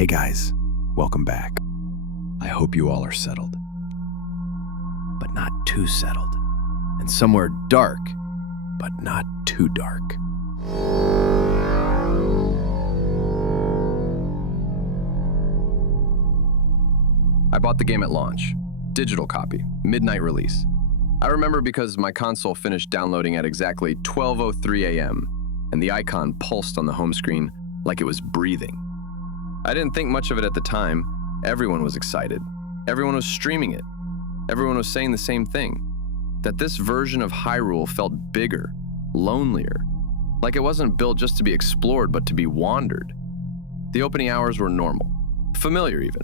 Hey guys, welcome back. I hope you all are settled, but not too settled, and somewhere dark, but not too dark. I bought the game at launch. Digital copy, midnight release. I remember because my console finished downloading at exactly 12:03 a.m., and the icon pulsed on the home screen like it was breathing. I didn't think much of it at the time. Everyone was excited. Everyone was streaming it. Everyone was saying the same thing, that this version of Hyrule felt bigger, lonelier, like it wasn't built just to be explored but to be wandered. The opening hours were normal, familiar even.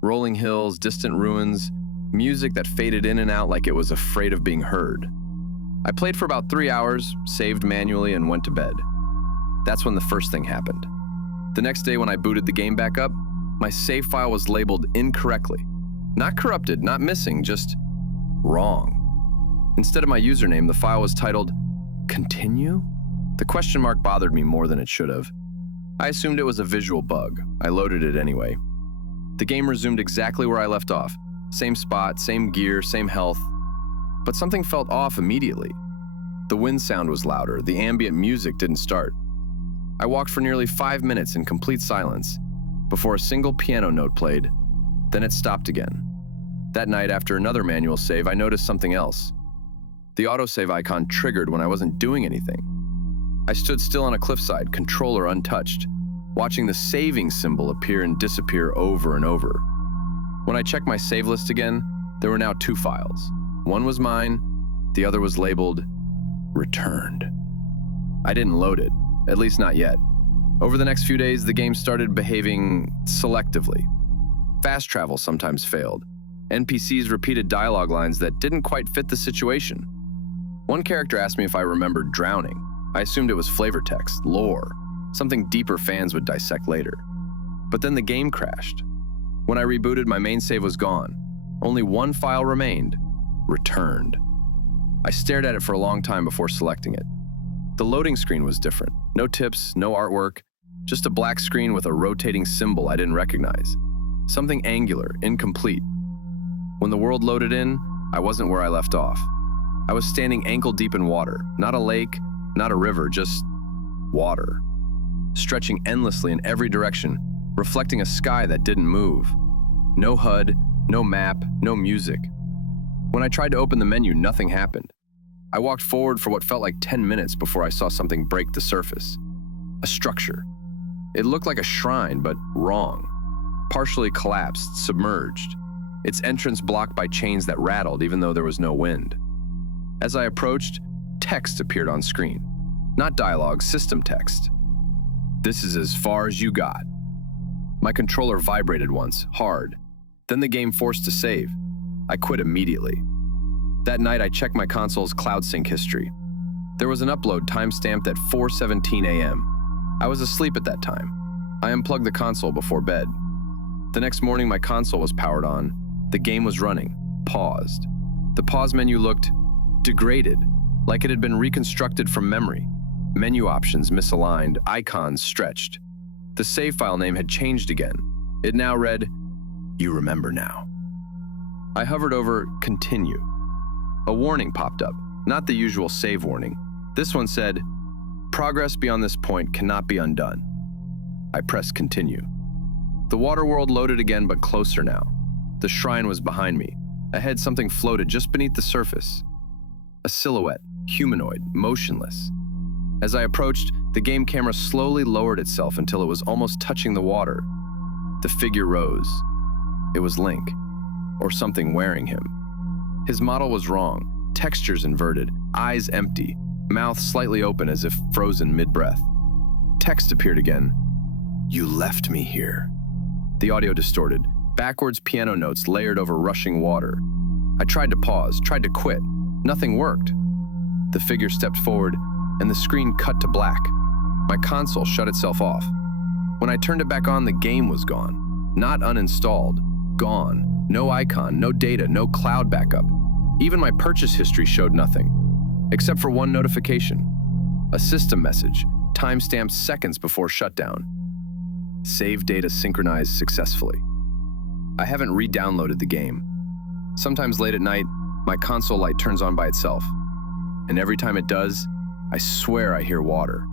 Rolling hills, distant ruins, music that faded in and out like it was afraid of being heard. I played for about 3 hours, saved manually, and went to bed. That's when the first thing happened. The next day when I booted the game back up, my save file was labeled incorrectly. Not corrupted, not missing, just wrong. Instead of my username, the file was titled, Continue? The question mark bothered me more than it should have. I assumed it was a visual bug. I loaded it anyway. The game resumed exactly where I left off. Same spot, same gear, same health. But something felt off immediately. The wind sound was louder, the ambient music didn't start. I walked for nearly 5 minutes in complete silence before a single piano note played, then it stopped again. That night, after another manual save, I noticed something else. The autosave icon triggered when I wasn't doing anything. I stood still on a cliffside, controller untouched, watching the saving symbol appear and disappear over and over. When I checked my save list again, there were now 2 files. One was mine, the other was labeled Returned. I didn't load it, at least not yet. Over the next few days, the game started behaving selectively. Fast travel sometimes failed. NPCs repeated dialogue lines that didn't quite fit the situation. One character asked me if I remembered drowning. I assumed it was flavor text, lore, something deeper fans would dissect later. But then the game crashed. When I rebooted, my main save was gone. Only one file remained, Returned. I stared at it for a long time before selecting it. The loading screen was different. No tips, no artwork, just a black screen with a rotating symbol I didn't recognize. Something angular, incomplete. When the world loaded in, I wasn't where I left off. I was standing ankle deep in water, not a lake, not a river, just water. Stretching endlessly in every direction, reflecting a sky that didn't move. No HUD, no map, no music. When I tried to open the menu, nothing happened. I walked forward for what felt like 10 minutes before I saw something break the surface. A structure. It looked like a shrine, but wrong. Partially collapsed, submerged. Its entrance blocked by chains that rattled even though there was no wind. As I approached, text appeared on screen. Not dialogue, system text. This is as far as you got. My controller vibrated once, hard. Then the game forced to save. I quit immediately. That night, I checked my console's cloud sync history. There was an upload time-stamped at 4:17 a.m. I was asleep at that time. I unplugged the console before bed. The next morning, my console was powered on. The game was running, paused. The pause menu looked degraded, like it had been reconstructed from memory. Menu options misaligned, icons stretched. The save file name had changed again. It now read, You remember now. I hovered over Continue. A warning popped up, not the usual save warning. This one said, Progress beyond this point cannot be undone. I pressed Continue. The water world loaded again, but closer now. The shrine was behind me. Ahead, something floated just beneath the surface. A silhouette, humanoid, motionless. As I approached, the game camera slowly lowered itself until it was almost touching the water. The figure rose. It was Link, or something wearing him. His model was wrong, textures inverted, eyes empty, mouth slightly open as if frozen mid-breath. Text appeared again. You left me here. The audio distorted, backwards piano notes layered over rushing water. I tried to pause, tried to quit. Nothing worked. The figure stepped forward, and the screen cut to black. My console shut itself off. When I turned it back on, the game was gone. Not uninstalled. Gone. No icon, no data, no cloud backup. Even my purchase history showed nothing, except for one notification. A system message, timestamped seconds before shutdown. Save data synchronized successfully. I haven't re-downloaded the game. Sometimes late at night, my console light turns on by itself. And every time it does, I swear I hear water.